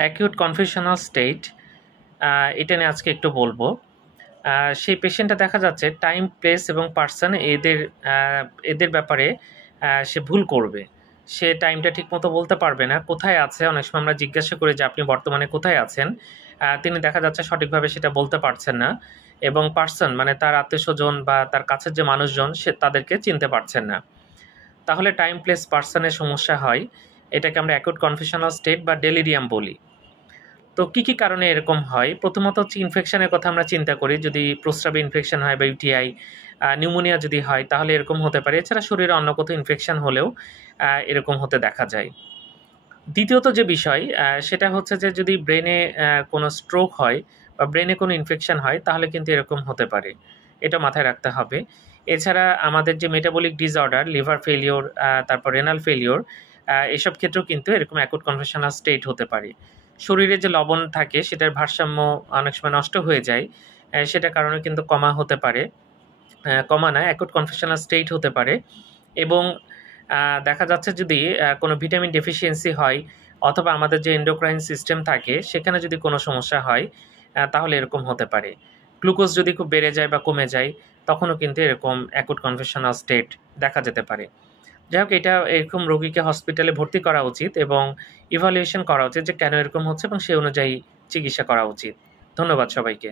Acute confusional state, এটা নিয়ে আজকে একটু বলবো। সেই পেশেন্টটা দেখা যাচ্ছে টাইম, প্লেস এবং পার্সন এদের ব্যাপারে সে ভুল করবে। সে টাইমটা ঠিকমতো বলতে পারবে না, কোথায় আছে। অনেক সময় আমরা জিজ্ঞাসা করি যে আপনি বর্তমানে কোথায় আছেন, তিনি দেখা যাচ্ছে সঠিকভাবে সেটা বলতে পারছেন না। এবং পার্সন মানে তার আত্মীয়স্বজন বা তার কাছের যে মানুষজন সে তাদেরকে চিনতে পারছেন না। তাহলে টাইম, প্লেস, পার্সনের সমস্যা হয়। এটাকে আমরা অ্যাকিউট কনফিউশনাল স্টেট বা ডেলিরিয়াম বলি। তো কি কারণে এরকম হয়? প্রথমত হচ্ছে ইনফেকশনের কথা আমরা চিন্তা করি। যদি প্রস্রাবে ইনফেকশন হয় বা ইউটিআই, নিউমোনিয়া যদি হয় তাহলে এরকম হতে পারে। এছাড়া শরীরে অন্য কোথাও ইনফেকশন হলেও এরকম হতে দেখা যায়। দ্বিতীয়ত যে বিষয় সেটা হচ্ছে যে যদি ব্রেনে কোনো স্ট্রোক হয় বা ব্রেনে কোনো ইনফেকশন হয় তাহলে কিন্তু এরকম হতে পারে। এটা মাথায় রাখতে হবে। এছাড়া আমাদের যে মেটাবলিক ডিসঅর্ডার, লিভার ফেইলিউর, তারপর রেনাল ফেইলিউর, এসব ক্ষেত্রেও কিন্তু এরকম অ্যাকুট কনফিউশনাল স্টেট হতে পারে। শরীরে যে লবণ থাকে সেটার ভারসাম্য অনেক সময় নষ্ট হয়ে যায়। সেটার কারণে কিন্তু কমা হতে পারে। কমা না, অ্যাকুট কনফিউশনাল স্টেট হতে পারে। এবং দেখা যাচ্ছে যদি কোনো ভিটামিন ডেফিসিয়েন্সি হয় অথবা আমাদের যে এন্ডোক্রাইন সিস্টেম থাকে সেখানে যদি কোনো সমস্যা হয় তাহলে এরকম হতে পারে। গ্লুকোজ যদি খুব বেড়ে যায় বা কমে যায় তখনও কিন্তু এরকম অ্যাকুট কনফিউশনাল স্টেট দেখা যেতে পারে। যাই হোক, এটা এরকম রোগীকে হসপিটালে ভর্তি করা উচিত এবং ইভালুয়েশন করা উচিত যে কেন এরকম হচ্ছে এবং সে অনুযায়ী চিকিৎসা করা উচিত। ধন্যবাদ সবাইকে।